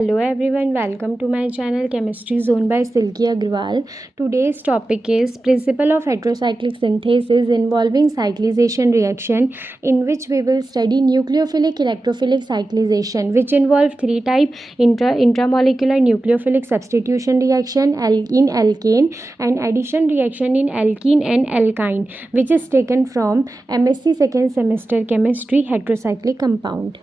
Hello everyone, welcome to my channel Chemistry Zone by Silky Agrawal. Today's topic is Principle of Heterocyclic Synthesis involving cyclization reaction, in which we will study nucleophilic electrophilic cyclization, which involve three types: intramolecular nucleophilic substitution reaction in alkane and addition reaction in alkene and alkyne, which is taken from MSc second semester chemistry heterocyclic compound.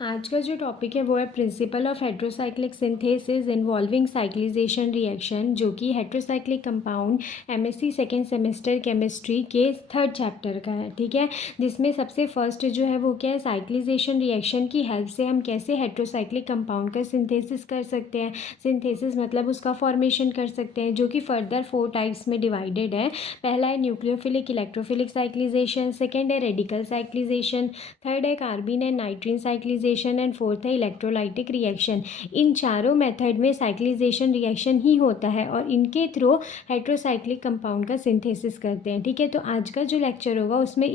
आज का जो topic है वो है principle of heterocyclic synthesis involving cyclisation reaction, जो कि heterocyclic compound MSc second semester chemistry के third chapter का है। ठीक है, जिसमें सबसे फर्स्ट जो है वो क्या है, साइक्लिजेशन रिएक्शन की हेल्प से हम कैसे हेट्रोसाइक्लिक कंपाउंड का सिंथेसिस कर सकते हैं। सिंथेसिस मतलब उसका फॉर्मेशन कर सकते हैं, जो कि फर्दर 4 टाइप्स में डिवाइडेड है। पहला है न्यूक्लियोफिलिक इलेक्ट्रोफिलिक साइक्लिजेशन, सेकेंड है रेडिकल साइक्लिजेशन, थर्ड है कार्बिन एंड नाइट्रीन साइक्लिजेशन एंड फोर्थ है इलेक्ट्रोलाइटिक रिएक्शन। इन चारों मेथड में साइक्लिजेशन रिएक्शन ही होता है और इनके थ्रू हेट्रोसाइक्लिक कंपाउंड का सिंथेसिस करते हैं। ठीक है, तो आज का जो लेक्चर होगा उसमें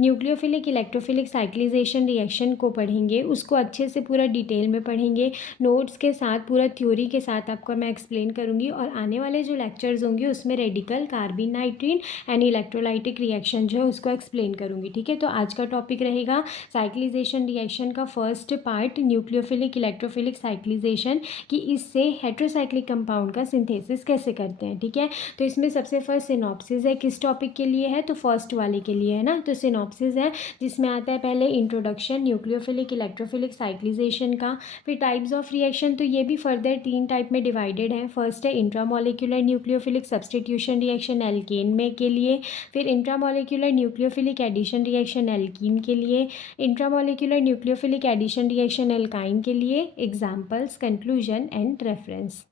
न्यूक्लियोफिलिक इलेक्ट्रोफिलिक साइक्लिजेशन रिएक्शन को पढ़ेंगे, उसको अच्छे से पूरा डिटेल में पढ़ेंगे, नोट्स के साथ, पूरा थ्योरी के साथ आपको मैं एक्सप्लेन करूँगी। और आने वाले जो लेक्चर्स होंगे उसमें रेडिकल, कार्बिन नाइट्रीन एंड इलेक्ट्रोलाइटिक रिएक्शन जो है उसको एक्सप्लेन करूँगी। ठीक है, तो आज का टॉपिक रहेगा साइक्लिजेशन रिएक्शन का फर्स्ट पार्ट, न्यूक्लियोफिलिक इलेक्ट्रोफिलिक साइक्लिजेशन, कि इससे हेट्रोसाइक्लिक कंपाउंड का सिंथेसिस कैसे करते हैं। ठीक है, तो इसमें सबसे फर्स्ट सिनॉप्सिस है, किस टॉपिक के लिए है, तो फर्स्ट वाले के लिए है ना। तो सिनॉप्सिस है जिसमें आता है पहले इंट्रोडक्शन न्यूक्लियोफिलिक इलेक्ट्रोफिलिक साइक्लिजेशन का, फिर टाइप्स ऑफ रिएक्शन, तो ये भी फर्दर 3 टाइप में डिवाइडेड है। फर्स्ट है intramolecular nucleophilic substitution reaction alkane में के लिए, फिर intramolecular nucleophilic addition reaction alkene के लिए, intramolecular nucleophilic addition reaction alkyne के लिए। Examples, conclusion and reference.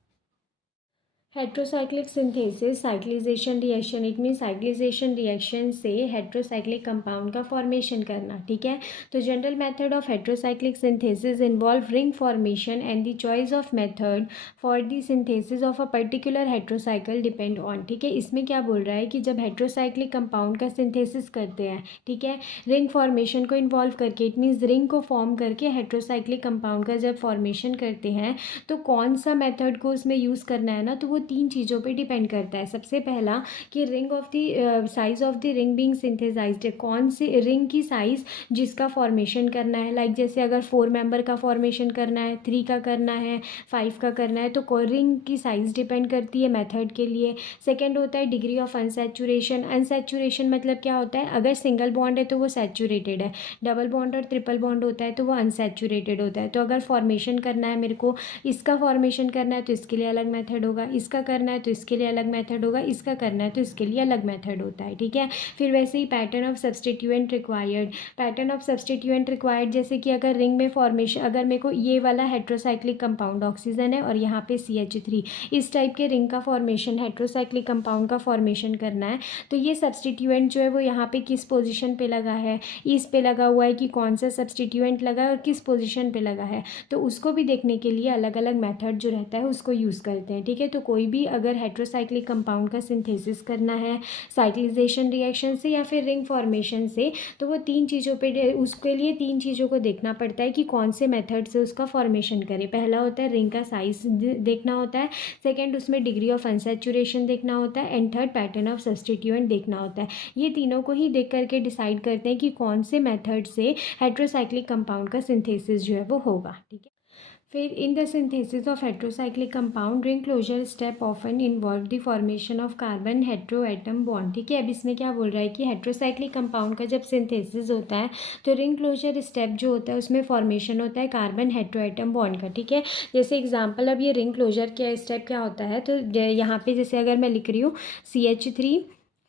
Heterocyclic synthesis cyclisation reaction, it mean cyclisation reaction से हेट्रोसाइक्लिक कंपाउंड का फॉर्मेशन करना। ठीक है, तो general method of heterocyclic synthesis involve ring formation and the choice of method for the synthesis of a particular heterocycle depend on. ठीक है, इसमें क्या बोल रहा है कि जब हेट्रोसाइक्लिक कंपाउंड का सिंथेसिस करते हैं, ठीक है, रिंग फॉर्मेशन को इन्वॉल्व करके, इट मीन्स रिंग को फॉर्म करके हेट्रोसाइक्लिक कंपाउंड का जब फॉर्मेशन करते हैं तो कौन सा मेथड को उसमें यूज़ करना है ना, तो वो 3 चीज़ों पे डिपेंड करता है। सबसे पहला कि ring of the size of the ring being synthesised, कौन से रिंग की साइज़ जिसका फॉर्मेशन करना है। लाइक जैसे अगर 4 मेंबर का फॉर्मेशन करना है, 3 का करना है, 5 का करना है, तो रिंग की साइज़ डिपेंड करती है मेथड के लिए। सेकेंड होता है डिग्री ऑफ अनसैचुरेशन। अनसैचुरेशन मतलब क्या होता है, अगर सिंगल बॉन्ड है तो वो सैचुरेटेड है, डबल बॉन्ड और ट्रिपल बॉन्ड होता है तो वो अनसैचुरेटेड होता है। तो अगर फॉर्मेशन करना है मेरे को, इसका फॉर्मेशन करना है तो इसके लिए अलग मेथड होगा, इसका करना है तो इसके लिए अलग मेथड होगा, इसका करना है तो इसके लिए अलग मेथड होता है। ठीक है, फिर वैसे ही pattern of substituent required. Pattern of substituent required जैसे कि अगर रिंग में फॉर्मेशन, अगर मेरे को ये वाला हेट्रोसाइक्लिक कंपाउंड ऑक्सीजन है और यहाँ पे CH3, इस टाइप के रिंग का फॉर्मेशन, हेट्रोसाइक्लिक कंपाउंड का फॉर्मेशन करना है, तो ये सब्सटीट्यूएंट जो है वो यहाँ पे किस पोजिशन पे लगा है, इस पे लगा हुआ है कि कौन सा सब्सटीट्यूएंट लगा है और किस पोजिशन पे लगा है, तो उसको भी देखने के लिए अलग अलग मेथड जो रहता है उसको यूज़ करते हैं। ठीक है, तो कोई भी अगर हेट्रोसाइक्लिक कंपाउंड का सिंथेसिस करना है साइक्लिजेशन रिएक्शन से या फिर रिंग फॉर्मेशन से, तो वो 3 चीज़ों पे, उसके लिए 3 चीज़ों को देखना पड़ता है कि कौन से मेथड से उसका फॉर्मेशन करे। पहला होता है रिंग का साइज देखना होता है, सेकेंड उसमें डिग्री ऑफ अनसैचुरेशन देखना होता है, and third pattern of substituent देखना होता है। ये तीनों को ही देख करके डिसाइड करते हैं कि कौन से मेथड से हेट्रोसाइक्लिक कंपाउंड का सिंथेसिस जो है वो होगा। ठीक है, फिर in the synthesis of heterocyclic compound ring closure step often involve the formation of carbon hetero atom bond. ठीक है, अब इसमें क्या बोल रहा है कि हेट्रोसाइक्लिक कंपाउंड का जब सिंथेसिस होता है तो रिंग क्लोजर स्टेप जो होता है उसमें फॉर्मेशन होता है कार्बन हेट्रो एटम बॉन्ड का। ठीक है, जैसे एग्जाम्पल, अब ये रिंग क्लोजर क्या स्टेप क्या होता है, तो यहाँ पे जैसे अगर मैं लिख रही हूँ CH3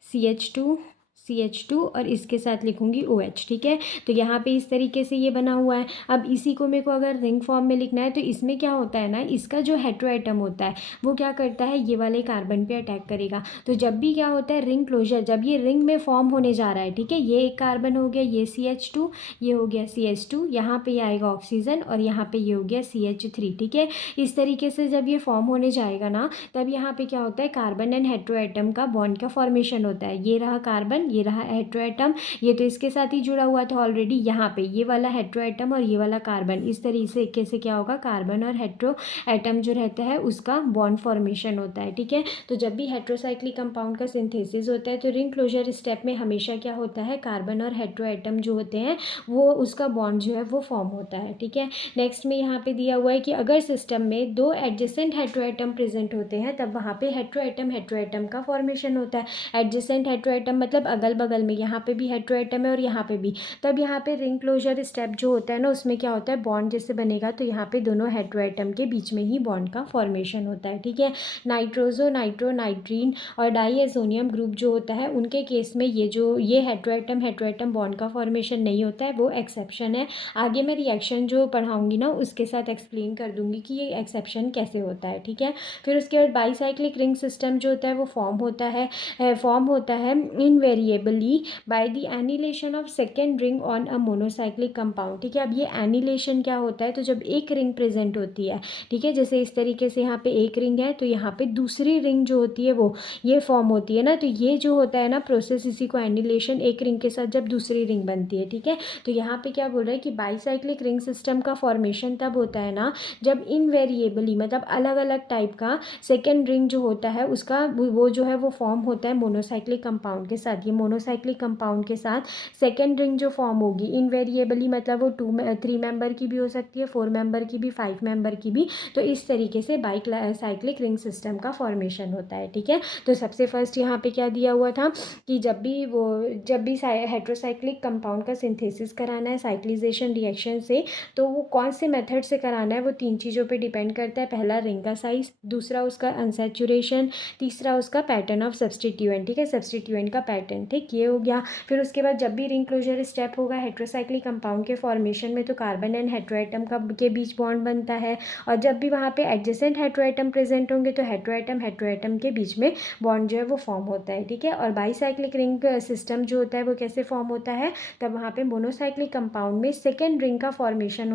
CH2 CH2 और इसके साथ लिखूंगी OH। ठीक है, तो यहाँ पे इस तरीके से ये बना हुआ है। अब इसी को मेरे को अगर रिंग फॉर्म में लिखना है तो इसमें क्या होता है ना, इसका जो हेट्रो एटम होता है वो क्या करता है, ये वाले कार्बन पे अटैक करेगा। तो जब भी क्या होता है रिंग क्लोजर, जब ये रिंग में फॉर्म होने जा रहा है, ठीक है, ये एक कार्बन हो गया, ये CH2, ये हो गया CH2, यहाँ पे आएगा ऑक्सीजन और यहाँ पे ये हो गया CH3। ठीक है, इस तरीके से जब ये फॉर्म होने जाएगा ना, तब यहाँ पे क्या होता है कार्बन एंड हेट्रो एटम का बॉन्ड का फॉर्मेशन होता है। ये रहा कार्बन, ये रहा हेट्रो एटम, ये तो इसके साथ ही जुड़ा हुआ था ऑलरेडी, यहाँ पे ये वाला हेट्रो एटम और ये वाला कार्बन, इस तरीके से क्या होगा, कार्बन और हेट्रो एटम जो रहता है उसका बॉन्ड फॉर्मेशन होता है। ठीक है, तो जब भी हेट्रोसाइक्लिक कंपाउंड का सिंथेसिस होता है तो रिंग क्लोजर स्टेप में हमेशा क्या होता है, कार्बन और हेट्रो एटम जो होते हैं वो उसका बॉन्ड जो है वो फॉर्म होता है। ठीक है, नेक्स्ट में यहाँ पे दिया हुआ है कि अगर सिस्टम में दो एडजेसेंट हेट्रो एटम प्रेजेंट होते हैं तब वहाँ पे हेट्रो एटम का फॉर्मेशन होता है। एडजेसेंट हेट्रो एटम मतलब अगल बगल में, यहाँ पे भी हेट्रो एटम है और यहाँ पे भी, तब यहाँ पे रिंग क्लोजर स्टेप जो होता है ना उसमें क्या होता है, बॉन्ड जैसे बनेगा तो यहाँ पे दोनों हेट्रो एटम के बीच में ही बॉन्ड का फॉर्मेशन होता है। ठीक है, नाइट्रोजो, नाइट्रो, नाइट्रीन और डाईएजोनियम ग्रुप जो होता है उनके केस में ये हेट्रो एटम बॉन्ड का फॉर्मेशन नहीं होता है, वो एक्सेप्शन है। आगे मैं रिएक्शन जो पढ़ाऊंगी ना उसके साथ एक्सप्लेन कर दूंगी कि ये एक्सेप्शन कैसे होता है। ठीक है, फिर उसके बाद बाईसाइक्लिक रिंग सिस्टम जो होता है वो फॉर्म होता है invariably by the annihilation of second ring on a monocyclic compound. ठीक है, अब ये एनिलेशन क्या होता है, तो जब एक रिंग प्रेजेंट होती है, ठीक है, जैसे इस तरीके से यहाँ पे एक रिंग है तो यहाँ पे दूसरी रिंग जो होती है वो ये फॉर्म होती है ना, तो ये जो होता है ना प्रोसेस, इसी को एनिलेशन, एक रिंग के साथ जब दूसरी रिंग बनती है। ठीक है, तो यहाँ पे क्या बोल रहा है कि बाईसाइक्लिक रिंग सिस्टम का फॉर्मेशन तब होता है ना जब इनवेरिएबली मतलब अलग अलग टाइप का सेकेंड रिंग जो होता है उसका वो जो है वो फॉर्म होता है मोनोसाइक्लिक कंपाउंड के साथ। ये मोनोसाइक्लिक कंपाउंड के साथ सेकेंड रिंग जो फॉर्म होगी इनवेरिएबली, मतलब वो 3 मेंबर की भी हो सकती है, 4 मेंबर की भी, 5 मेंबर की भी, तो इस तरीके से बाईसाइक्लिक रिंग सिस्टम का फॉर्मेशन होता है। ठीक है, तो सबसे फर्स्ट यहाँ पे क्या दिया हुआ था कि जब भी हेट्रोसाइक्लिक कंपाउंड का सिंथेसिस कराना है साइक्लिजेशन रिएक्शन से, तो वो कौन से मेथड से कराना है वो 3 चीज़ों पे डिपेंड करता है। पहला रिंग का साइज, दूसरा उसका अनसैचुरेशन, तीसरा उसका पैटर्न ऑफ सब्सटीट्यूएंट। ठीक है, सब्सटीट्यूएंट का पैटर्न, ठीक, ये हो गया। फिर उसके बाद जब भी रिंग क्लोजर स्टेप होगा हेट्रोसाइक्लिक कंपाउंड के फॉर्मेशन में तो कार्बन एंड हेट्रो एटम के बीच बॉन्ड बनता है, और जब भी वहाँ पे एडजेसेंट हेट्रो एटम प्रेजेंट होंगे तो हेट्रो एटम के बीच में बॉन्ड जो है वो फॉर्म होता है। ठीक है, और बाईसाइक्लिक रिंग सिस्टम जो होता है वो कैसे फॉर्म होता है, तब वहाँ पे मोनोसाइक्लिक कंपाउंड में सेकेंड रिंग का फॉर्मेशन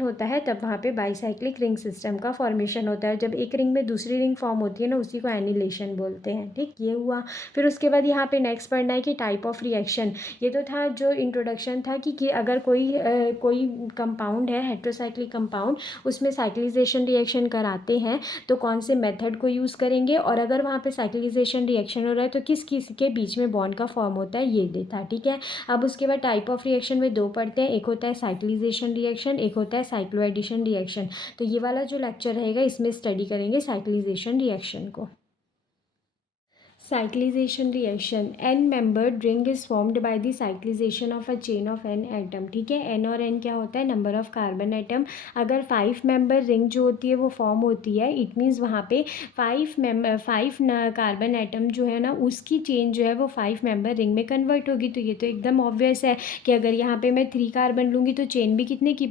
होता है तब वहाँ पे बाईसाइक्लिक रिंग सिस्टम का फॉर्मेशन होता है। जब एक रिंग में दूसरी रिंग फॉर्म होती है ना उसी को एनिलेशन बोलते हैं। ठीक, ये हुआ। फिर उसके बाद यहाँ पे नेक्स्ट पढ़ना है कि टाइप ऑफ रिएक्शन। ये तो था जो इंट्रोडक्शन था कि अगर कोई कंपाउंड है हेट्रोसाइक्लिक कंपाउंड, उसमें साइक्लिजेशन रिएक्शन कराते हैं तो कौन से मेथड को यूज़ करेंगे, और अगर वहाँ पे साइक्लिजेशन रिएक्शन हो रहा है तो किस के बीच में बॉन्ड का फॉर्म होता है, ये देखा। ठीक है, अब उसके बाद टाइप ऑफ रिएक्शन में 2 पढ़ते हैं, एक होता है साइक्लिजेशन रिएक्शन, एक होता है साइक्लोएडिशन रिएक्शन। तो ये वाला जो लेक्चर रहेगा इसमें स्टडी करेंगे साइक्लिजेशन रिएक्शन को। Cyclization reaction, n membered ring is formed by the cyclization of a chain of n atom। ठीक है, n और n क्या होता है, नंबर ऑफ कार्बन एटम। अगर 5 मेंबर रिंग जो होती है वो फॉर्म होती है, इट मीन्स वहाँ पे 5 कार्बन एटम जो है ना उसकी चेन जो है वो 5 मेंबर रिंग में कन्वर्ट होगी। तो ये तो एकदम ऑब्वियस है कि अगर यहाँ पे मैं 3 कार्बन लूँगी तो चेन भी कितने की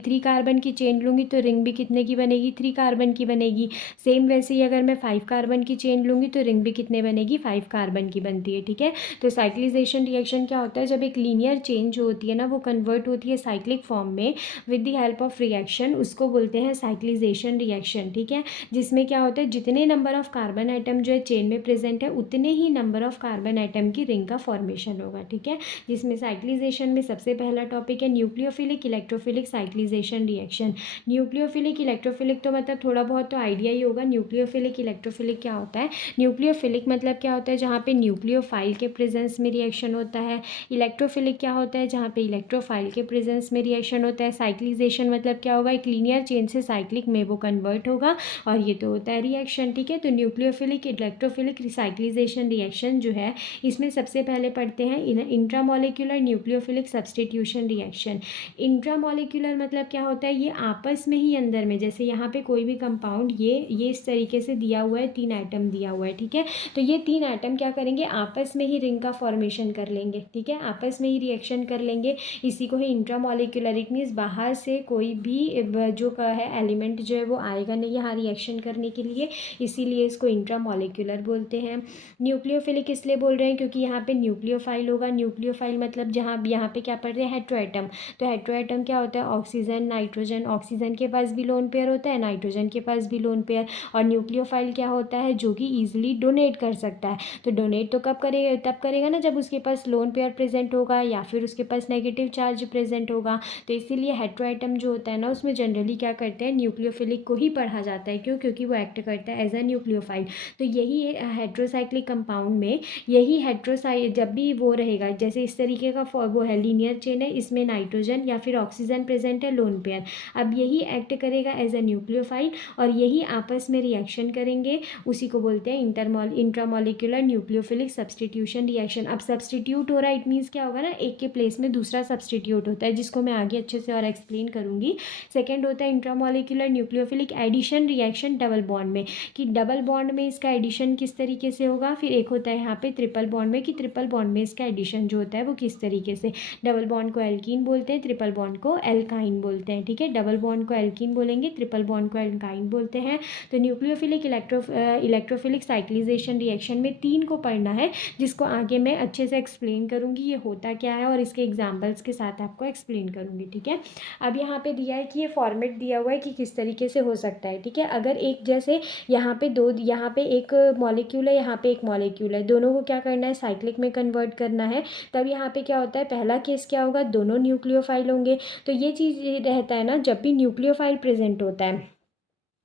3 कार्बन की चेन लूँगी तो रिंग भी कितने की बनेगी, 3 कार्बन की बनेगी। सेम वैसे ही अगर मैं 5 कार्बन की चेन लूँगी तो रिंग भी कितने बनेगी, 5 कार्बन की बनती है। ठीक है, तो साइक्लिजेशन रिएक्शन क्या होता है, जब एक लीनियर चेन जो होती है ना वो कन्वर्ट होती है साइक्लिक फॉर्म में with the help of reaction, उसको बोलते हैं साइक्लिजेशन रिएक्शन। ठीक है, जिसमें क्या होता है जितने नंबर ऑफ कार्बन आइटम जो है चेन में प्रेजेंट है उतने ही नंबर ऑफ कार्बन आइटम की रिंग का फॉर्मेशन होगा। ठीक है, जिसमें साइक्लिजेशन में सबसे पहला टॉपिक है nucleophilic electrophilic cyclisation reaction. Nucleophilic electrophilic तो मतलब थोड़ा बहुत तो आइडिया ही होगा। न्यूक्लियोफिलिक इलेक्ट्रोफिलिक क्या होता है, न्यूक्लियोफिलिक मतलब क्या होता है, जहाँ पे न्यूक्लियोफाइल के प्रेजेंस में रिएक्शन होता है। इलेक्ट्रोफिलिक क्या होता है, जहाँ पे इलेक्ट्रोफाइल के प्रेजेंस में रिएक्शन होता है। साइक्लिजेशन मतलब क्या होगा, एक लीनियर चेन से साइक्लिक में वो कन्वर्ट होगा, और ये तो होता है रिएक्शन। ठीक है, तो न्यूक्लियोफिलिक इलेक्ट्रोफिलिक साइक्लिजेशन रिएक्शन जो है इसमें सबसे पहले पढ़ते हैं intramolecular nucleophilic substitution reaction. Intramolecular मतलब क्या होता है, ये आपस में ही अंदर में, जैसे यहाँ पे कोई भी कंपाउंड ये इस तरीके से दिया हुआ है, 3 आइटम दिया हुआ है। ठीक है, तो ये 3 आइटम क्या करेंगे, आपस में ही रिंग का फॉर्मेशन कर लेंगे। ठीक है, आपस में ही रिएक्शन कर लेंगे, इसी को ही इंट्रामोलिक्यूलर, इट मीन्स बाहर से कोई भी जो का है एलिमेंट जो है वो आएगा नहीं यहाँ रिएक्शन करने के लिए, इसीलिए इसको इंट्रामोलिक्यूलर बोलते हैं। न्यूक्लियोफिलिक इसलिए बोल रहे हैं क्योंकि यहाँ पे न्यूक्लियोफाइल होगा। न्यूक्लियोफाइल मतलब जहाँ यहाँ पे क्या पढ़ रहे हैं, हेट्रोएटम। तो हेट्रोएटम क्या होता है, ऑक्सीजन नाइट्रोजन, ऑक्सीजन के पास भी लोन पेयर होता है, नाइट्रोजन के पास भी लोन पेयर। और न्यूक्लियोफाइल क्या होता है, जो कि ईजिली डोनेट कर सकता है। तो डोनेट तो कब करेगा, तब करेगा ना जब उसके पास लोन पेयर प्रेजेंट होगा या फिर उसके पास नेगेटिव चार्ज प्रेजेंट होगा। तो इसीलिए हेटेरो एटम जो होता है ना उसमें जनरली क्या करते हैं, न्यूक्लियोफिलिक को ही पढ़ा जाता है। क्यों? क्योंकि वो एक्ट करता है एज अ न्यूक्लियोफाइल। तो यही हेट्रोसाइक्लिक कंपाउंड में यही हेट्रोसाइड जब भी वो रहेगा, जैसे इस तरीके का वो है लीनियर चेन है, इसमें नाइट्रोजन या फिर ऑक्सीजन प्रेजेंट है लोन पेयर। अब यही एक्ट करेगा एज अ न्यूक्लियोफाइल और यही आपस में रिएक्शन करेंगे, उसी को बोलते हैं इंट्रामोलिकुलर न्यूक्लियोफिलिक सब्सटीट्यूशन रिएक्शन। अब सब्सटीट्यूट हो रहा है, इट मीन्स क्या होगा ना, एक के प्लेस में दूसरा सब्सटीट्यूट होता है, जिसको मैं आगे अच्छे से और एक्सप्लेन करूंगी। सेकेंड होता है intramolecular nucleophilic addition reaction double bond में, कि डबल बॉन्ड में इसका एडिशन किस तरीके से होगा। फिर एक होता है यहाँ पे ट्रिपल बॉन्ड में, कि ट्रिपल बॉन्ड में इसका एडिशन जो होता है वो किस तरीके से। डबल बॉन्ड को एल्कीन बोलते हैं, ट्रिपल बॉन्ड को एल्काइन बोलते हैं। ठीक है, डबल बॉन्ड को एल्कीन बोलेंगे, ट्रिपल बॉन्ड को एल्काइन बोलते हैं। तो न्यूक्लियोफिलिक इलेक्ट्रोफिलिक साइक्लिजेशन रिएक्शन में 3 को पढ़ना है, जिसको आगे मैं अच्छे से एक्सप्लेन करूंगी ये होता क्या है और इसके एग्जाम्पल्स के साथ आपको एक्सप्लेन करूंगी। ठीक है, अब यहाँ पे दिया है कि ये फॉर्मेट दिया हुआ है कि किस तरीके से हो सकता है। ठीक है, अगर एक जैसे यहाँ पे यहाँ पे एक मॉलिक्यूल है, यहाँ पे एक मॉलिक्यूल है, दोनों को क्या करना है, साइक्लिक में कन्वर्ट करना है। तब यहाँ पे क्या होता है, पहला केस क्या होगा, दोनों न्यूक्लियोफाइल होंगे। तो ये चीज़ रहता है ना, जब भी न्यूक्लियोफाइल प्रेजेंट होता है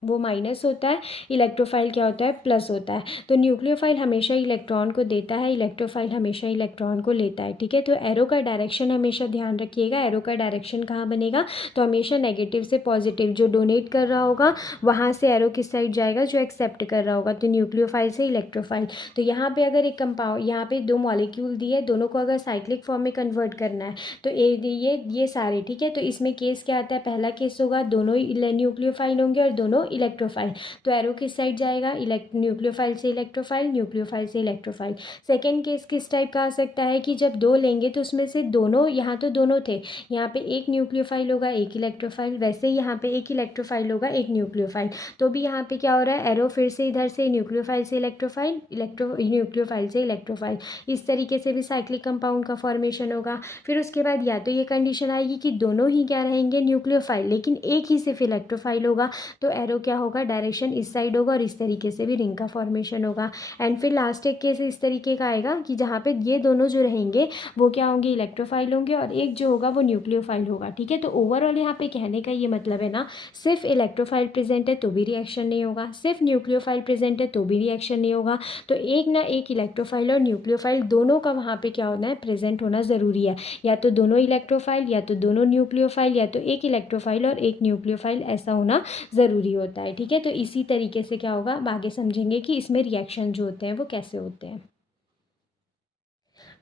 वो माइनस होता है, इलेक्ट्रोफाइल क्या होता है, प्लस होता है। तो न्यूक्लियोफाइल हमेशा इलेक्ट्रॉन को देता है, इलेक्ट्रोफाइल हमेशा इलेक्ट्रॉन को लेता है। ठीक है, तो एरो का डायरेक्शन हमेशा ध्यान रखिएगा, एरो का डायरेक्शन कहाँ बनेगा, तो हमेशा नेगेटिव से पॉजिटिव, जो डोनेट कर रहा होगा वहाँ से एरो किस साइड जाएगा, जो एक्सेप्ट कर रहा होगा, तो न्यूक्लियोफाइल से इलेक्ट्रोफाइल। तो यहाँ पे अगर एक कंपाउंड, यहाँ पे 2 मॉलिक्यूल दिए, दोनों को अगर साइक्लिक फॉर्म में कन्वर्ट करना है तो ये सारे, ठीक है, तो इसमें केस क्या आता है, पहला केस होगा दोनों न्यूक्लियोफाइल होंगे और दोनों इलेक्ट्रोफाइल। तो एरो किस साइड जाएगा, न्यूक्लियोफाइल से इलेक्ट्रोफाइल, न्यूक्लियोफाइल से इलेक्ट्रोफाइल। सेकेंड केस किस टाइप का आ सकता है कि जब 2 लेंगे तो उसमें से दोनों, यहाँ तो दोनों थे, यहाँ पे एक न्यूक्लियोफाइल होगा एक इलेक्ट्रोफाइल, वैसे ही यहाँ पे एक इलेक्ट्रोफाइल होगा एक न्यूक्लियोफाइल। तो भी यहाँ पे क्या हो रहा है, एरो फिर से इधर से न्यूक्लियोफाइल से इलेक्ट्रोफाइल, न्यूक्लियोफाइल से इलेक्ट्रोफाइल, इस तरीके से भी साइक्लिक कंपाउंड का फॉर्मेशन होगा। फिर उसके बाद या तो ये कंडीशन आएगी कि दोनों ही क्या रहेंगे, न्यूक्लियोफाइल, लेकिन एक ही सिर्फ इलेक्ट्रोफाइल होगा, तो एरो क्या होगा, डायरेक्शन इस साइड होगा और इस तरीके से भी रिंग का फॉर्मेशन होगा। एंड फिर लास्ट एक केस इस तरीके का आएगा कि जहाँ पे ये दोनों जो रहेंगे वो क्या होंगे, इलेक्ट्रोफाइल होंगे और एक जो होगा वो न्यूक्लियोफाइल होगा। ठीक है, तो ओवरऑल यहाँ पे कहने का ये मतलब है ना, सिर्फ इलेक्ट्रोफाइल प्रेजेंट है तो भी रिएक्शन नहीं होगा, सिर्फ न्यूक्लियोफाइल प्रेजेंट है तो भी रिएक्शन नहीं होगा। तो एक ना एक इलेक्ट्रोफाइल और न्यूक्लियोफाइल दोनों का वहाँ पे क्या होना है, प्रेजेंट होना ज़रूरी है। या तो दोनों इलेक्ट्रोफाइल या तो दोनों न्यूक्लियोफाइल या तो एक इलेक्ट्रोफाइल और एक न्यूक्लियोफाइल, ऐसा होना ज़रूरी होता है। ठीक है, तो इसी तरीके से क्या होगा, अब आगे समझेंगे कि इसमें रिएक्शन जो होते हैं वो कैसे होते हैं।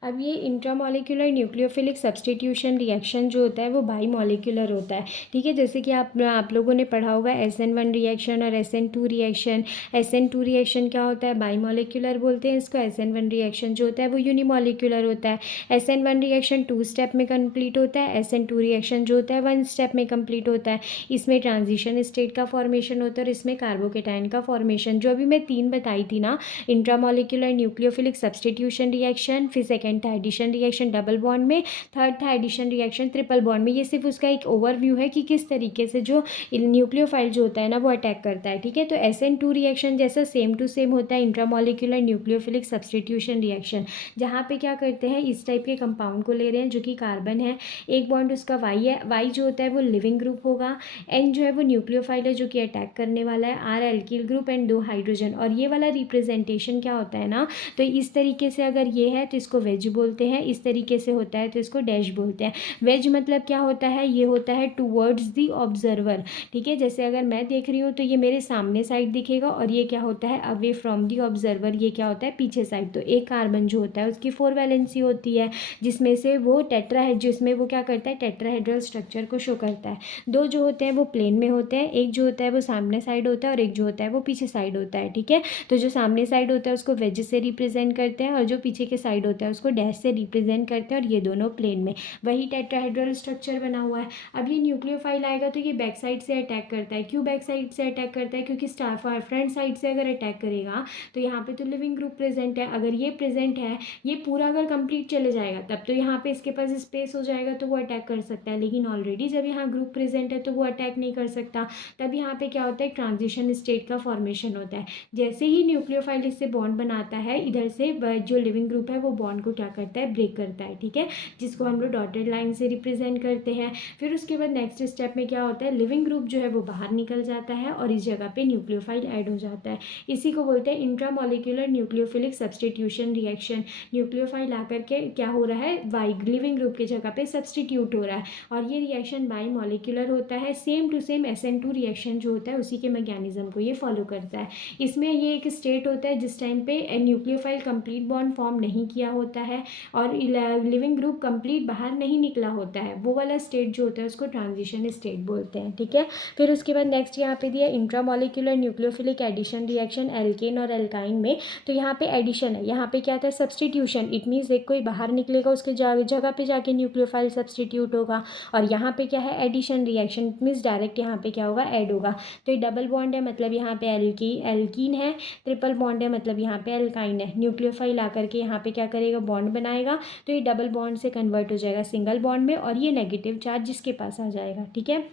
अब ये इंट्रामोलिकुलर न्यूक्लियोफिलिक सब्सटीट्यूशन रिएक्शन जो होता है वो बाई मॉलिक्यूलर होता है। ठीक है, जैसे कि आप लोगों ने पढ़ा होगा SN1 रिएक्शन और SN2 रिएक्शन। SN2 रिएक्शन क्या होता है, बाई मॉलिक्यूलर बोलते हैं इसको। SN1 रिएक्शन जो होता है वो यूनिमॉलिक्यूलर होता है। SN1 रिएक्शन 2 स्टेप में कंप्लीट होता है, SN2 रिएक्शन जो होता है 1 स्टेप में कंप्लीट होता है। इसमें ट्रांजिशन स्टेट का फॉर्मेशन होता है और इसमें कार्बोकेटाइन का फॉर्मेशन, जो अभी मैं 3 बताई थी ना, इंट्रामोलिकुलर न्यूक्लियोफिलिक सब्सटीट्यूशन रिएक्शन, फिर सेकेंड था एडिशन रिएक्शन डबल बॉन्ड में, थर्ड था एडिशन रिएक्शन ट्रिपल बॉन्ड में। ये सिर्फ उसका एक ओवरव्यू है कि किस तरीके से जो न्यूक्लियोफाइल जो होता है ना वो अटैक करता है। ठीक है, तो SN2 रिएक्शन जैसा सेम टू सेम होता है इंट्रामोलिकुलर न्यूक्लियोफिलिक सब्सटीट्यूशन रिएक्शन, जहाँ पे क्या करते हैं, इस टाइप के कंपाउंड को ले रहे हैं जो कि कार्बन है, एक बॉन्ड उसका वाई है, वाई जो होता है वो लिविंग ग्रुप होगा, एन जो है वो न्यूक्लियोफाइल है जो कि अटैक करने वाला है, R alkyl group and 2 hydrogen. और ये वाला रिप्रेजेंटेशन क्या होता है ना, तो इस तरीके से अगर ये है तो इसको वेज बोलते हैं, इस तरीके से होता है तो इसको डैश बोलते हैं। वेज मतलब क्या होता है, ये होता है टूवर्ड्स दी ऑब्जर्वर। ठीक है, जैसे अगर मैं देख रही हूँ तो ये मेरे सामने साइड दिखेगा और ये क्या होता है, अवे फ्रॉम दी ऑब्जर्वर, ये क्या होता है, पीछे साइड। तो एक कार्बन जो होता है उसकी 4 वैलेंसी होती है, जिसमें से वो टेट्राहेड, जिसमें वो क्या करता है, टेट्राहेड्रल स्ट्रक्चर को शो करता है। 2 जो होते हैं वो प्लेन में होते हैं, एक जो होता है वो सामने साइड होता है और एक जो होता है वो पीछे साइड होता है। ठीक है, तो जो सामने साइड होता है उसको वेज से रिप्रेजेंट करते हैं और जो पीछे के साइड होता है उसको उसको डैश से रिप्रेजेंट करते हैं और ये दोनों प्लेन में, वही टेट्राहेड्रल स्ट्रक्चर बना हुआ है। अब ये न्यूक्लियोफाइल आएगा तो ये बैक साइड से अटैक करता है। क्यों बैक साइड से अटैक करता है? क्योंकि फ्रंट साइड से अगर अटैक करेगा तो यहाँ पे तो लिविंग ग्रुप प्रेजेंट है, अगर ये प्रेजेंट है, ये पूरा अगर कंप्लीट चले जाएगा तब तो यहाँ पे इसके पास स्पेस हो जाएगा तो वो अटैक कर सकता है, लेकिन ऑलरेडी जब यहाँ ग्रुप प्रेजेंट है तो वो अटैक नहीं कर सकता। तब यहाँ पे क्या होता है, ट्रांजिशन स्टेट का फॉर्मेशन होता है। जैसे ही न्यूक्लियोफाइल इससे बॉन्ड बनाता है, इधर से जो लिविंग ग्रुप है वो बॉन्ड को क्या करता है, ब्रेक करता है, ठीक है, जिसको हम लोग डॉटेड लाइन से रिप्रेजेंट करते हैं। फिर उसके बाद नेक्स्ट स्टेप में क्या होता है, लिविंग ग्रुप जो है वो बाहर निकल जाता है और इस जगह पे न्यूक्लियोफाइल ऐड हो जाता है। इसी को बोलते हैं intramolecular nucleophilic substitution reaction. Nucleophile आकर के क्या हो रहा है, वाई लिविंग ग्रुप की जगह पे सब्सटीट्यूट हो रहा है और ये रिएक्शन बाई मॉलिक्यूलर होता है। Same to same SN2 reaction जो होता है उसी के मैकेनिज्म को ये फॉलो करता है। इसमें ये एक स्टेट होता है जिस टाइम पे न्यूक्लियोफाइल कंप्लीट बॉन्ड फॉर्म नहीं किया होता है और लिविंग ग्रुप कंप्लीट बाहर नहीं निकला होता है, वो वाला स्टेट जो होता है उसको ट्रांजिशन स्टेट बोलते हैं, ठीक है। फिर उसके बाद नेक्स्ट यहाँ पे दिया intramolecular nucleophilic addition reaction alkene और एल्काइन में। तो यहाँ पे एडिशन है, यहाँ पे क्या था, सब्सटीट्यूशन। इट मीन्स एक कोई बाहर निकलेगा उसके जगह पे जाके न्यूक्लियोफाइल सब्सटीट्यूट होगा और यहाँ पे क्या है, addition reaction. It means direct यहाँ पे क्या होगा, ऐड होगा। तो ये डबल बॉन्ड है मतलब यहाँ पे एल्कीन है, ट्रिपल बॉन्ड है मतलब यहाँ पे एल्काइन है। न्यूक्लियोफाइल आकर के यहाँ पे क्या करेगा, बॉन्ड बनाएगा तो ये डबल बॉन्ड से कन्वर्ट हो जाएगा सिंगल बॉन्ड में और ये नेगेटिव चार्ज जिसके पास आ जाएगा, ठीक है।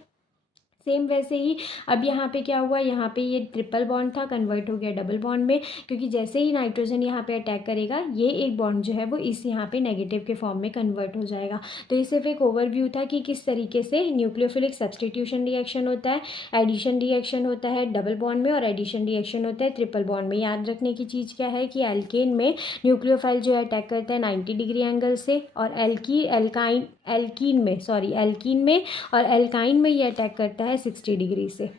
सेम वैसे ही अब यहाँ पे क्या हुआ, यहाँ पे ये ट्रिपल बॉन्ड था कन्वर्ट हो गया डबल बॉन्ड में, क्योंकि जैसे ही नाइट्रोजन यहाँ पे अटैक करेगा ये एक बॉन्ड जो है वो इस यहाँ पे नेगेटिव के फॉर्म में कन्वर्ट हो जाएगा। तो ये सिर्फ एक ओवरव्यू था कि किस तरीके से न्यूक्लियोफिलिक सब्सटीट्यूशन रिएक्शन होता है, एडिशन रिएक्शन होता है डबल बॉन्ड में और एडिशन रिएक्शन होता है ट्रिपल बॉन्ड में। याद रखने की चीज़ क्या है कि एल्केन में न्यूक्लियोफाइल जो है अटैक करता है 90 डिग्री एंगल से और एल्कीन में और एल्काइन में ये अटैक करता है 60 डिग्री से।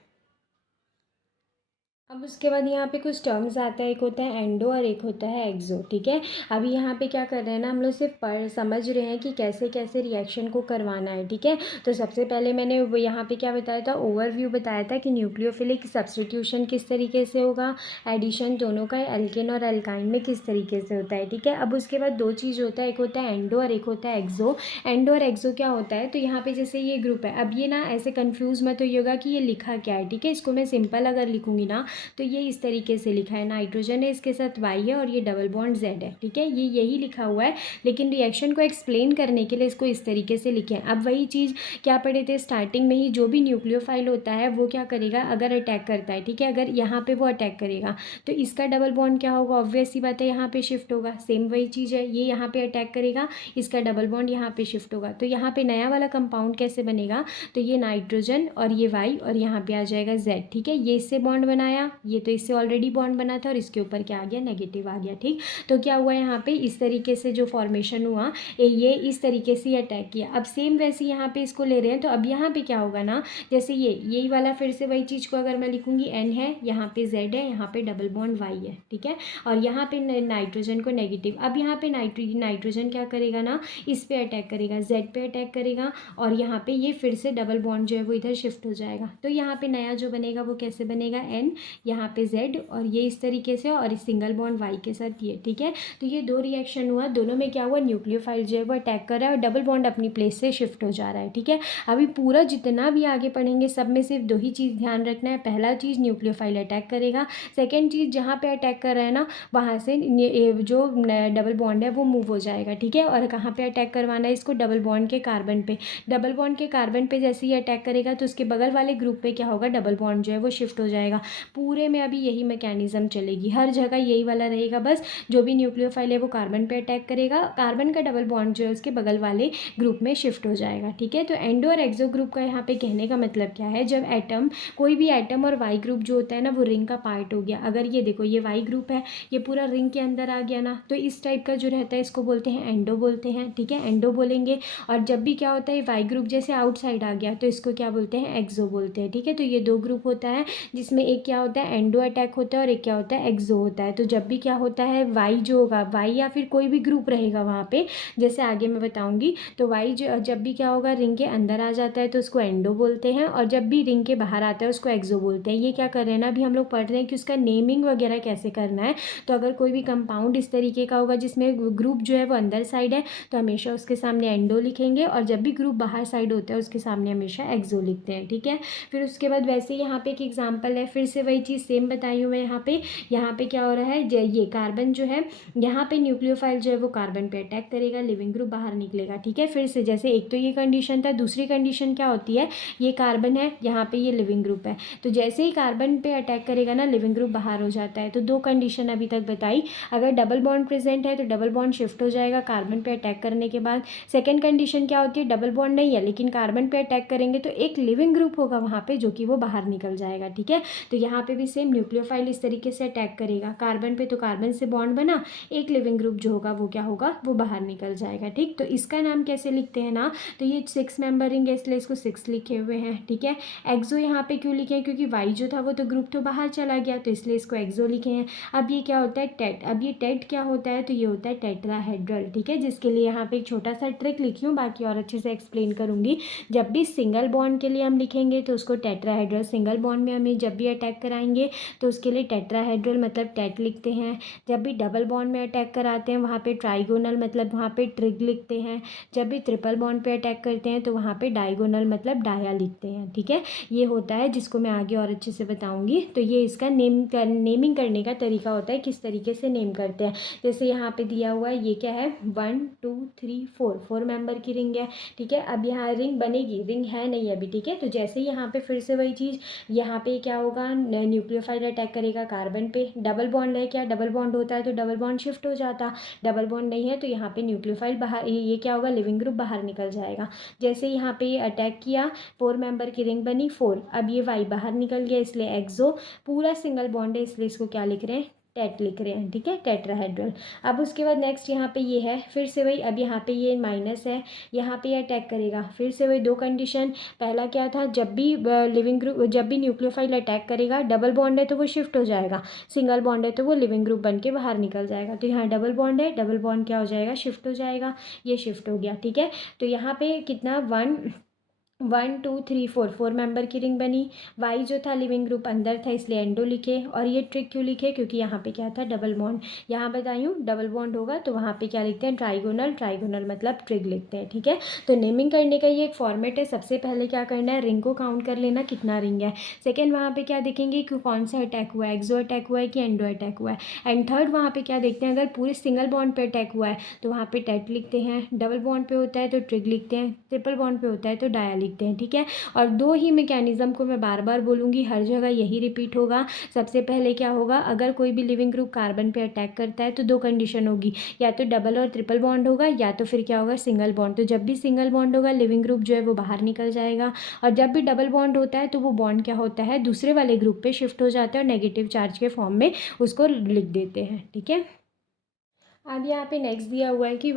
अब उसके बाद यहाँ पे कुछ टर्म्स आता है, एक होता है एंडो और एक होता है एक्सो, ठीक है। अभी यहाँ पे क्या कर रहे हैं ना, हम लोग सिर्फ समझ रहे हैं कि कैसे कैसे रिएक्शन को करवाना है, ठीक है। तो सबसे पहले मैंने यहाँ पे क्या बताया था, ओवरव्यू बताया था कि न्यूक्लियोफिलिक सब्सटीट्यूशन किस तरीके से होगा, एडिशन दोनों का एल्केन और एल्काइन में किस तरीके से होता है, ठीक है। अब उसके बाद दो चीज़ होता है, एक होता है एंडो और एक होता है एक्सो। एंडो और एक्सो क्या होता है, तो यहाँ पे जैसे ये ग्रुप है, अब ये ना ऐसे कन्फ्यूज़ मत होइएगा कि ये लिखा क्या है, ठीक है। इसको मैं सिंपल अगर लिखूँगी ना तो ये इस तरीके से लिखा है, नाइट्रोजन है इसके साथ Y है और ये डबल बॉन्ड Z है, ठीक है, ये यही लिखा हुआ है। लेकिन रिएक्शन को एक्सप्लेन करने के लिए इसको इस तरीके से लिखे। अब वही चीज़ क्या पढ़े थे स्टार्टिंग में ही, जो भी न्यूक्लियोफाइल होता है वो क्या करेगा, अगर अटैक करता है, ठीक है, अगर यहाँ पे वो अटैक करेगा तो इसका डबल बॉन्ड क्या होगा, ऑब्वियस सी बात है यहाँ पे शिफ्ट होगा। सेम वही चीज़ है, ये यहाँ पे अटैक करेगा, इसका डबल बॉन्ड यहाँ पे शिफ्ट होगा। तो यहाँ पे नया वाला कंपाउंड कैसे बनेगा, तो ये नाइट्रोजन और ये Y और यहाँ पे आ जाएगा Z, ठीक है। ये इससे बॉन्ड बनाया, ये तो इससे ऑलरेडी बॉन्ड बना था और इसके ऊपर क्या आ गया, नेगेटिव आ गया, ठीक। तो क्या हुआ यहाँ पे, इस तरीके से जो फॉर्मेशन हुआ ये इस तरीके से अटैक किया। अब सेम वैसे यहाँ पे इसको ले रहे हैं, तो अब यहाँ पे क्या होगा ना, जैसे यही वाला फिर से वही चीज़ को अगर मैं लिखूँगी, N है, यहाँ पे Z है, यहाँ पे डबल बॉन्ड Y है, ठीक है, और यहाँ पे नाइट्रोजन को नेगेटिव। अब यहाँ पे नाइट्रोजन क्या करेगा ना, इस पे अटैक करेगा, Z पे अटैक करेगा और यहाँ पे ये फिर से डबल बॉन्ड जो है वो इधर शिफ्ट हो जाएगा। तो यहाँ पे नया जो बनेगा वो कैसे बनेगा, N, यहाँ पे Z और ये इस तरीके से और इस सिंगल बॉन्ड Y के साथ ये, ठीक है। तो ये दो रिएक्शन हुआ, दोनों में क्या हुआ, न्यूक्लियोफाइल जो है वो अटैक कर रहा है और डबल बॉन्ड अपनी प्लेस से शिफ्ट हो जा रहा है, ठीक है। अभी पूरा जितना भी आगे पढ़ेंगे सब में सिर्फ दो ही चीज़ ध्यान रखना है। पहला चीज़ न्यूक्लियोफाइल अटैक करेगा, सेकेंड चीज़ जहाँ पे अटैक कर रहा है ना वहाँ से जो डबल बॉन्ड है वो मूव हो जाएगा, ठीक है। और कहाँ पे अटैक करवाना है इसको, डबल बॉन्ड के कार्बन पे। डबल बॉन्ड के कार्बन पे जैसे ही अटैक करेगा तो उसके बगल वाले ग्रुप पे क्या होगा, डबल बॉन्ड जो है वो शिफ्ट हो जाएगा। पूरे में अभी यही मैकेनिज्म चलेगी, हर जगह यही वाला रहेगा। बस जो भी न्यूक्लियोफाइल है वो कार्बन पे अटैक करेगा, कार्बन का डबल बॉन्ड जो है उसके बगल वाले ग्रुप में शिफ्ट हो जाएगा, ठीक है। तो एंडो और एक्सो ग्रुप का यहाँ पे कहने का मतलब क्या है, जब एटम, कोई भी एटम और वाई ग्रुप जो होता है ना वो रिंग का पार्ट हो गया। अगर ये देखो ये वाई ग्रुप है, ये पूरा रिंग के अंदर आ गया ना, तो इस टाइप का जो रहता है इसको बोलते हैं एंडो बोलते हैं, ठीक है, एंडो बोलेंगे। और जब भी क्या होता है वाई ग्रुप जैसे आउटसाइड आ गया तो इसको क्या बोलते हैं, एक्सो बोलते हैं, ठीक है। तो ये दो ग्रुप होता है जिसमें एक क्या होता है होता है, एंडो अटैक होता है, और एक क्या होता है, एक्सो होता है। तो जब भी क्या होता है, वाई जो होगा, वाई या फिर कोई भी ग्रुप रहेगा वहाँ पे, जैसे आगे मैं बताऊँगी, तो वाई जब भी क्या होगा, रिंग के अंदर आ जाता है तो उसको एंडो बोलते हैं, और जब भी रिंग के बाहर आता है उसको एक्सो बोलते हैं। ये क्या कर रहे हैं ना, अभी हम लोग पढ़ रहे हैं कि उसका नेमिंग वगैरह कैसे करना है। तो अगर कोई भी कंपाउंड इस तरीके का होगा जिसमें ग्रुप जो है वो अंदर साइड है, तो हमेशा उसके सामने एंडो लिखेंगे, और जब भी ग्रुप बाहर साइड होता है उसके सामने हमेशा एक्सो लिखते हैं, ठीक है। फिर उसके बाद वैसे ही यहाँ पे एक एग्जांपल है, फिर से वही चीज़ सेम बताई हूँ मैं। यहाँ पे क्या हो रहा है, ये कार्बन जो है, यहाँ पे न्यूक्लियोफाइल जो है वो कार्बन पे अटैक करेगा, लिविंग ग्रुप बाहर निकलेगा, ठीक है। फिर से जैसे एक तो ये कंडीशन था, दूसरी कंडीशन क्या होती है, ये कार्बन है, यहाँ पे ये लिविंग ग्रुप है, तो जैसे ही कार्बन पे अटैक करेगा ना, लिविंग ग्रुप बाहर हो जाता है। तो दो कंडीशन अभी तक बताई। अगर डबल बॉन्ड प्रेजेंट है तो डबल बॉन्ड शिफ्ट हो जाएगा कार्बन पे अटैक करने के बाद। सेकेंड कंडीशन क्या होती है, डबल बॉन्ड नहीं है लेकिन कार्बन पे अटैक करेंगे तो एक लिविंग ग्रुप होगा वहाँ पे जो कि वो बाहर निकल जाएगा, ठीक है। तो यहाँ पे भी सेम न्यूक्लियोफाइल इस तरीके से अटैक करेगा कार्बन पे, तो कार्बन से बॉन्ड बना, एक लिविंग ग्रुप जो होगा वो क्या होगा, वो बाहर निकल जाएगा, ठीक। तो इसका नाम कैसे लिखते हैं ना, तो ये 6 मेंबर रिंग है इसलिए इसको 6 लिखे हुए हैं, ठीक है। एक्सो यहाँ पे क्यों लिखे हैं, क्योंकि वाई जो था वो तो ग्रुप तो बाहर चला गया, तो इसलिए इसको एक्सो लिखे हैं। अब ये क्या होता है, टेट। अब ये टेट क्या होता है, तो ये होता है टेट्राहेड्रल, ठीक है, जिसके लिए यहाँ पे एक छोटा सा ट्रिक लिखी हूँ, बाकी और अच्छे से एक्सप्लेन करूँगी। जब भी सिंगल बॉन्ड के लिए हम लिखेंगे तो उसको टेट्राहेड्रल, सिंगल बॉन्ड में हमें जब भी अटैक कराएंगे तो उसके लिए टेट्राहेड्रल मतलब टेट लिखते हैं। जब भी डबल बॉन्ड में अटैक कराते हैं वहाँ पे ट्राइगोनल मतलब वहाँ पे ट्रिग लिखते हैं। जब भी ट्रिपल बॉन्ड पे अटैक करते हैं तो वहाँ पे डायगोनल मतलब डाया लिखते हैं, ठीक है। ये होता है, जिसको मैं आगे और अच्छे से बताऊँगी। तो ये इसका नेमिंग करने का तरीका होता है, किस तरीके से नेम करते हैं। जैसे यहाँ पे दिया हुआ है, ये क्या है, 1 2 3 4 मेंबर की रिंग है, ठीक है। अब यहाँ रिंग बनेगी, रिंग है नहीं अभी, ठीक है। तो जैसे ही यहाँ पे फिर से वही चीज़, यहाँ पे क्या होगा, न्यूक्लियोफाइल अटैक करेगा कार्बन पे, डबल बॉन्ड है, क्या डबल बॉन्ड होता है तो डबल बॉन्ड शिफ्ट हो जाता, डबल बॉन्ड नहीं है तो यहाँ पे न्यूक्लियोफाइल बाहर, ये क्या होगा, लिविंग ग्रुप बाहर निकल जाएगा। जैसे यहाँ पे ये अटैक किया, 4 मेंबर की रिंग बनी 4, अब ये वाई बाहर निकल गया इसलिए एक्सो, पूरा सिंगल बॉन्ड है इसलिए इसको क्या लिख रहे हैं, टेट लिख रहे हैं, ठीक है, टेट्राहेड्रल। अब उसके बाद नेक्स्ट यहाँ पे ये है, फिर से वही, अब यहाँ पे ये माइनस है, यहाँ पे ये अटैक करेगा, फिर से वही दो कंडीशन। पहला क्या था, जब भी लिविंग ग्रुप, जब भी न्यूक्लियोफाइल अटैक करेगा, डबल बॉन्ड है तो वो शिफ्ट हो जाएगा, सिंगल बॉन्ड है तो वो लिविंग ग्रुप बन के बाहर निकल जाएगा। तो यहाँ डबल बॉन्ड है, डबल बॉन्ड क्या हो जाएगा, शिफ्ट हो जाएगा, ये शिफ्ट हो गया, ठीक है। तो यहाँ पे कितना, 1 2 3 4 मेंबर की रिंग बनी। वाई जो था लिविंग ग्रुप अंदर था इसलिए एंडो लिखे, और ये ट्रिक क्यों लिखे, क्योंकि यहाँ पे क्या था, डबल बॉन्ड, यहाँ बताई हूँ डबल बॉन्ड होगा तो वहाँ पे क्या लिखते हैं, ट्राइगोनल, ट्राइगोनल मतलब ट्रिग लिखते हैं, ठीक है। तो नेमिंग करने का ये एक फॉर्मेट है। सबसे पहले क्या करना है, रिंग को काउंट कर लेना कितना रिंग है। सेकेंड वहाँ पे क्या देखेंगे कि कौन सा अटैक हुआ है, एक्सो अटैक हुआ है कि एंडो अटैक हुआ है। एंड थर्ड वहाँ पे क्या देखते हैं, अगर पूरे सिंगल बॉन्ड पे अटैक हुआ है तो वहाँ पे टेट लिखते हैं, डबल बॉन्ड पे होता है तो ट्रिग लिखते हैं, ट्रिपल बॉन्ड पे होता है तो डाया लिखते हैं, ठीक है। और दो ही मैकेनिज्म को मैं बार बार बोलूँगी, हर जगह यही रिपीट होगा। सबसे पहले क्या होगा, अगर कोई भी लिविंग ग्रुप कार्बन पे अटैक करता है तो दो कंडीशन होगी, या तो डबल और ट्रिपल बॉन्ड होगा या तो फिर क्या होगा, सिंगल बॉन्ड। तो जब भी सिंगल बॉन्ड होगा लिविंग ग्रुप जो है वो बाहर निकल जाएगा, और जब भी डबल बॉन्ड होता है तो वो बॉन्ड क्या होता है, दूसरे वाले ग्रुप पे शिफ्ट हो जाता है और नेगेटिव चार्ज के फॉर्म में उसको लिख देते हैं, ठीक है। अब यहाँ पे नेक्स्ट दिया हुआ है कि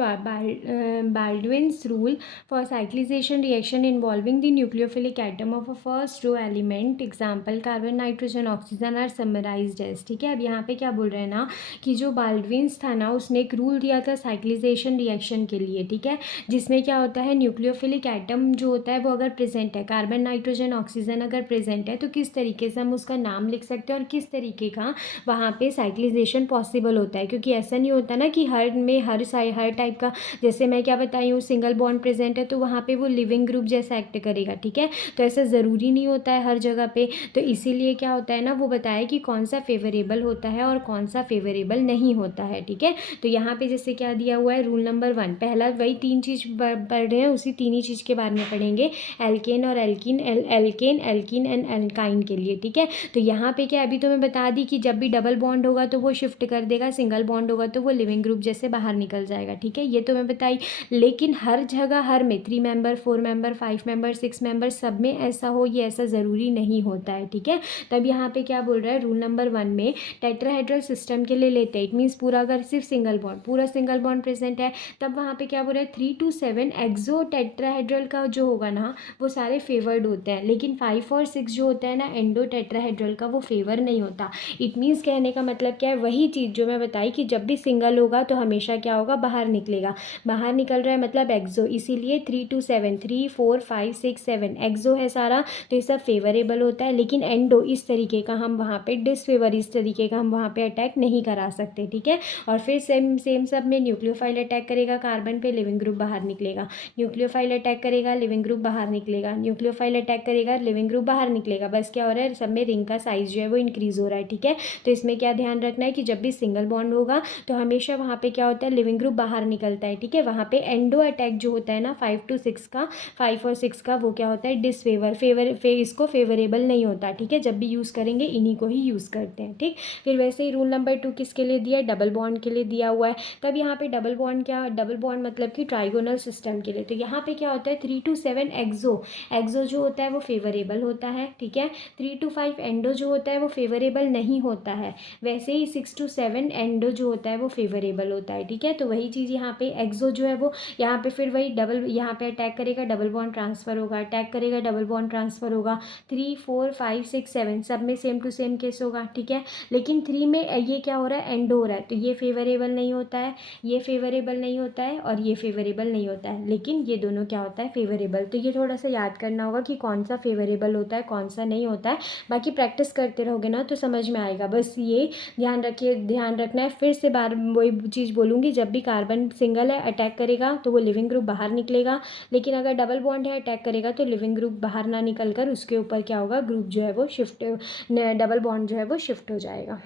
Baldwin's rule for cyclisation reaction involving the nucleophilic atom of a first row element example carbon nitrogen oxygen are summarised as, ठीक है। अब यहाँ पे क्या बोल रहे हैं ना कि जो बाल्डविन्स था ना उसने एक रूल दिया था साइक्लिजेशन रिएक्शन के लिए, ठीक है, जिसमें क्या होता है, न्यूक्लियोफिलिक एटम जो होता है वो अगर प्रेजेंट है, कार्बन नाइट्रोजन ऑक्सीजन अगर प्रेजेंट है तो किस तरीके से हम उसका नाम लिख सकते हैं और किस तरीके का वहाँ पे साइक्लिजेशन पॉसिबल होता है। क्योंकि ऐसा नहीं होता ना कि हर में हर टाइप का, जैसे मैं क्या बताई हूँ, सिंगल बॉन्ड प्रेजेंट है तो वहाँ पे वो लिविंग ग्रुप जैसा एक्ट करेगा, ठीक है। तो ऐसा ज़रूरी नहीं होता है हर जगह पे। तो इसीलिए क्या होता है ना, वो बताया कि कौन सा फेवरेबल होता है और कौन सा फेवरेबल नहीं होता है, ठीक है। तो यहाँ पे जैसे क्या दिया हुआ है, रूल नंबर 1, पहला वही 3 चीज़ पढ़ रहे हैं, उसी 3 ही चीज़ के बारे में पढ़ेंगे, एल्केन और एल्किन, एल्किन एंड एल्काइन के लिए, ठीक है। तो यहाँ पे क्या, अभी तो मैं बता दी कि जब भी डबल बॉन्ड होगा तो वो शिफ्ट कर देगा, सिंगल बॉन्ड होगा तो वो लिविंग ग्रुप जैसे बाहर निकल जाएगा, ठीक है, ये तो मैं बताई। लेकिन हर जगह हर में 3 मेंबर 4 मेंबर 5 मेंबर 6 मेंबर सब में ऐसा हो, ये ऐसा ज़रूरी नहीं होता है, ठीक है। तब यहाँ पे क्या बोल रहा है, रूल नंबर 1 में टेट्राहेड्रल सिस्टम के लिए लेते हैं, इट मीन्स पूरा अगर सिर्फ सिंगल बॉन्ड, पूरा सिंगल बॉन्ड प्रेजेंट है, तब वहाँ पे क्या बोल रहा है 3 to 7 एक्सो टेट्राहेड्रल का जो होगा ना वो सारे फेवर्ड होते हैं, लेकिन 5 और 6 जो होता है ना एंडो टेट्राहेड्रल का वो फेवर नहीं होता। इट मीन्स कहने का मतलब क्या है, वही चीज़ जो मैं बताई कि जब भी सिंगल होगा तो हमेशा क्या होगा, बाहर निकलेगा, बाहर निकल रहा है मतलब एक्सो, इसीलिए 3 to 7 3 4 5 6 7 एक्सो है सारा, तो ये सब फेवरेबल होता है। लेकिन एंडो इस तरीके का हम वहाँ पे डिसफेवर, इस तरीके का हम वहाँ पे अटैक नहीं करा सकते, ठीक है। और फिर सेम सेम सब में न्यूक्लियोफाइल अटैक करेगा कार्बन पे, लिविंग ग्रुप बाहर निकलेगा, न्यूक्लियोफाइल अटैक करेगा, लिविंग ग्रुप बाहर निकलेगा, न्यूक्लियोफाइल अटैक करेगा, लिविंग ग्रुप बाहर निकलेगा। बस क्या हो रहा है, सब में रिंग का साइज जो है वो इंक्रीज हो रहा है, ठीक है। तो इसमें क्या ध्यान रखना है कि जब भी सिंगल बॉन्ड होगा तो हमेशा वहाँ पे क्या होता है, लिविंग ग्रुप बाहर निकलता है, ठीक है। वहाँ पे एंडो अटैक जो होता है ना 5 to 6 का, 5 और 6 का, वो क्या होता है डिसफेवर, इसको फेवरेबल नहीं होता, ठीक है। जब भी यूज़ करेंगे इन्हीं को ही यूज़ करते हैं, ठीक। फिर वैसे ही रूल नंबर 2 किसके लिए दिया है, डबल बॉन्ड के लिए दिया हुआ है। तब यहाँ पे डबल बॉन्ड क्या, डबल बॉन्ड मतलब कि ट्राइगोनल सिस्टम के लिए, तो यहाँ पे क्या होता है 3 to 7 एक्सो जो होता है वो फेवरेबल होता है, ठीक है। 3 to 5 एंडो जो होता है वो फेवरेबल नहीं होता है। वैसे ही 6 to 7 एंडो जो होता है वो फेवरेबल होता है, ठीक है। तो वही चीज़ यहाँ पे एक्सो जो है वो यहाँ पे फिर वही डबल, यहाँ पे अटैक करेगा डबल बॉन्ड ट्रांसफर होगा, अटैक करेगा डबल बॉन्ड ट्रांसफर होगा, 3 4 5 6 7 सब में सेम टू सेम केस होगा, ठीक है। लेकिन 3 में ये क्या हो रहा है, एंडो हो रहा है, तो ये फेवरेबल नहीं होता है, ये फेवरेबल नहीं होता है और ये फेवरेबल नहीं होता है, लेकिन ये दोनों क्या होता है फेवरेबल। तो ये थोड़ा सा याद करना होगा कि कौन सा फेवरेबल होता है कौन सा नहीं होता है, बाकी प्रैक्टिस करते रहोगे ना तो समझ में आएगा। बस ये ध्यान रखिए, ध्यान रखना है। फिर से बार वही चीज़ बोलूँगी, जब भी कार्बन सिंगल है अटैक करेगा तो वो लिविंग ग्रुप बाहर निकलेगा, लेकिन अगर डबल बॉन्ड है अटैक करेगा तो लिविंग ग्रुप बाहर ना निकल कर उसके ऊपर क्या होगा, ग्रुप जो है वो शिफ्ट, डबल बॉन्ड जो है वो शिफ्ट हो जाएगा।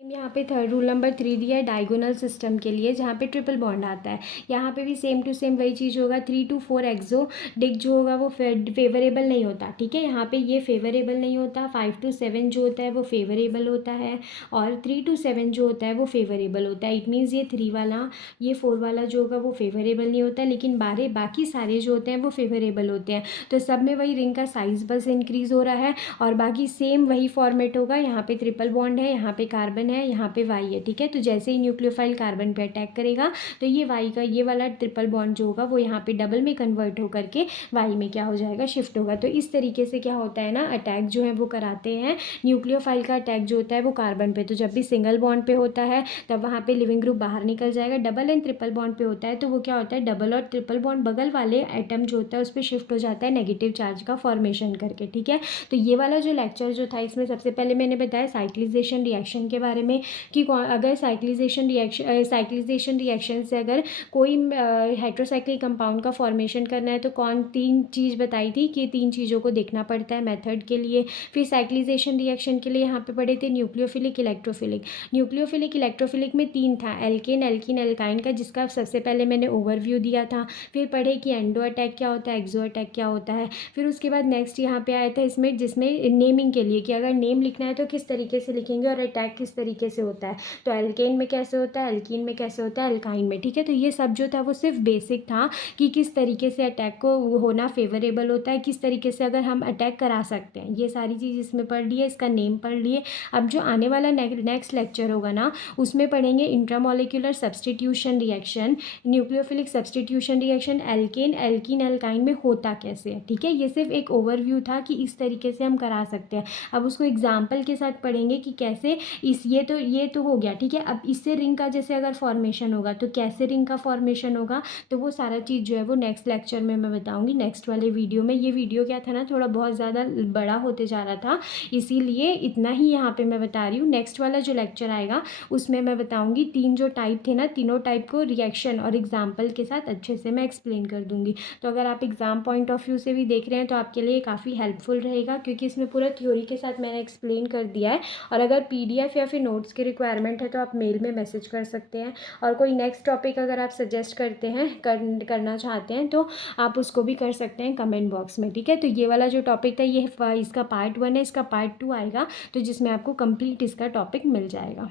यहाँ पे थर्ड रूल नंबर 3 दिया है डायगोनल सिस्टम के लिए, जहाँ पे ट्रिपल बॉन्ड आता है। यहाँ पे भी सेम टू सेम वही चीज़ होगा, 3 to 4 एक्सो डिक जो होगा वो फेवरेबल नहीं होता, ठीक है। यहाँ पे ये फेवरेबल नहीं होता, 5 to 7 जो होता है वो फेवरेबल होता है, और 3 to 7 जो होता है वो फेवरेबल होता है। इट मीन्स ये 3 वाला, ये 4 वाला जो होगा वो फेवरेबल नहीं होता, लेकिन बाकी सारे जो होते हैं वो फेवरेबल होते हैं। तो सब में वही रिंग का साइज बस इंक्रीज हो रहा है, और बाकी सेम वही फॉर्मेट होगा। यहाँ पे ट्रिपल बॉन्ड है, यहाँ पे कार्बन है, यहाँ पे वाई है, ठीक है। तो जैसे ही न्यूक्लियोफाइल कार्बन पे अटैक करेगा तो ये वाई का ये वाला ट्रिपल बॉन्ड जो होगा वो यहाँ पे डबल में कन्वर्ट होकर के वाई में क्या हो जाएगा, शिफ्ट होगा। तो इस तरीके से क्या होता है ना, अटैक जो है वो कराते हैं। न्यूक्लियोफाइल का अटैक जो होता है वो कार्बन पे, तो जब भी सिंगल बॉन्ड पे होता है तब वहाँ पे लिविंग ग्रुप बाहर निकल जाएगा। डबल एंड ट्रिपल बॉन्ड पे होता है तो वो क्या होता है, डबल और ट्रिपल बॉन्ड बगल वाले एटम जो होता है उस पर शिफ्ट हो जाता है नेगेटिव चार्ज का फॉर्मेशन करके, ठीक है। तो ये वाला जो लेक्चर जो था इसमें सबसे पहले मैंने बताया साइक्लिजेशन रिएक्शन के बारे में, कि अगर साइक्लिजेशन रिएक्शन से अगर कोई हेट्रोसाइक्लिक कंपाउंड का फॉर्मेशन करना है तो कौन 3 चीज़ बताई थी कि 3 चीज़ों को देखना पड़ता है मेथड के लिए। फिर साइक्लिजेशन रिएक्शन के लिए यहाँ पे पढ़े थे न्यूक्लियोफिलिक इलेक्ट्रोफिलिक। न्यूक्लियोफिलिक इलेक्ट्रोफिलिक में 3 था, एल्केन एल्कीन एल्काइन का, जिसका सबसे पहले मैंने ओवरव्यू दिया था। फिर पढ़े कि एंडो अटैक क्या होता है, एक्सो अटैक क्या होता है। फिर उसके बाद नेक्स्ट यहाँ पे आया था इसमें, जिसमें नेमिंग के लिए कि अगर नेम लिखना है तो किस तरीके से लिखेंगे और अटैक किस तरीके से होता है, तो एल्केन में कैसे होता है, एल्कीन में कैसे होता है, एल्काइन में, ठीक है। तो ये सब जो था वो सिर्फ बेसिक था कि किस तरीके से अटैक को होना फेवरेबल होता है, किस तरीके से अगर हम अटैक करा सकते हैं, ये सारी चीज़ इसमें पढ़ ली है, इसका नेम पढ़ लिए। अब जो आने वाला नेक्स्ट लेक्चर होगा ना उसमें पढ़ेंगे intramolecular substitution reaction, nucleophilic substitution reaction, alkane alkene alkyne में होता कैसे है, ठीक है। ये सिर्फ एक ओवरव्यू था कि इस तरीके से हम करा सकते हैं। अब उसको एग्जाम्पल के साथ पढ़ेंगे कि कैसे ये तो हो गया, ठीक है। अब इससे रिंग का जैसे अगर फॉर्मेशन होगा तो कैसे रिंग का फॉर्मेशन होगा, तो वो सारा चीज़ जो है वो नेक्स्ट लेक्चर में मैं बताऊंगी, नेक्स्ट वाले वीडियो में। ये वीडियो क्या था ना, थोड़ा बहुत ज़्यादा बड़ा होते जा रहा था, इसीलिए इतना ही यहाँ पे मैं बता रही हूँ। नेक्स्ट वाला जो लेक्चर आएगा उसमें मैं बताऊँगी 3 जो टाइप थे ना, तीनों टाइप को रिएक्शन और एग्जाम्पल के साथ अच्छे से मैं एक्सप्लेन कर दूँगी। तो अगर आप एग्ज़ाम पॉइंट ऑफ व्यू से भी देख रहे हैं तो आपके लिए काफ़ी हेल्पफुल रहेगा, क्योंकि इसमें पूरा थ्योरी के साथ मैंने एक्सप्लेन कर दिया है। और अगर PDF या फिर नोट्स की रिक्वायरमेंट है तो आप मेल में मैसेज कर सकते हैं, और कोई नेक्स्ट टॉपिक अगर आप सजेस्ट करते हैं करना चाहते हैं तो आप उसको भी कर सकते हैं कमेंट बॉक्स में, ठीक है। तो ये वाला जो टॉपिक था ये इसका पार्ट 1 है, इसका पार्ट 2 आएगा तो जिसमें आपको कंप्लीट इसका टॉपिक मिल जाएगा।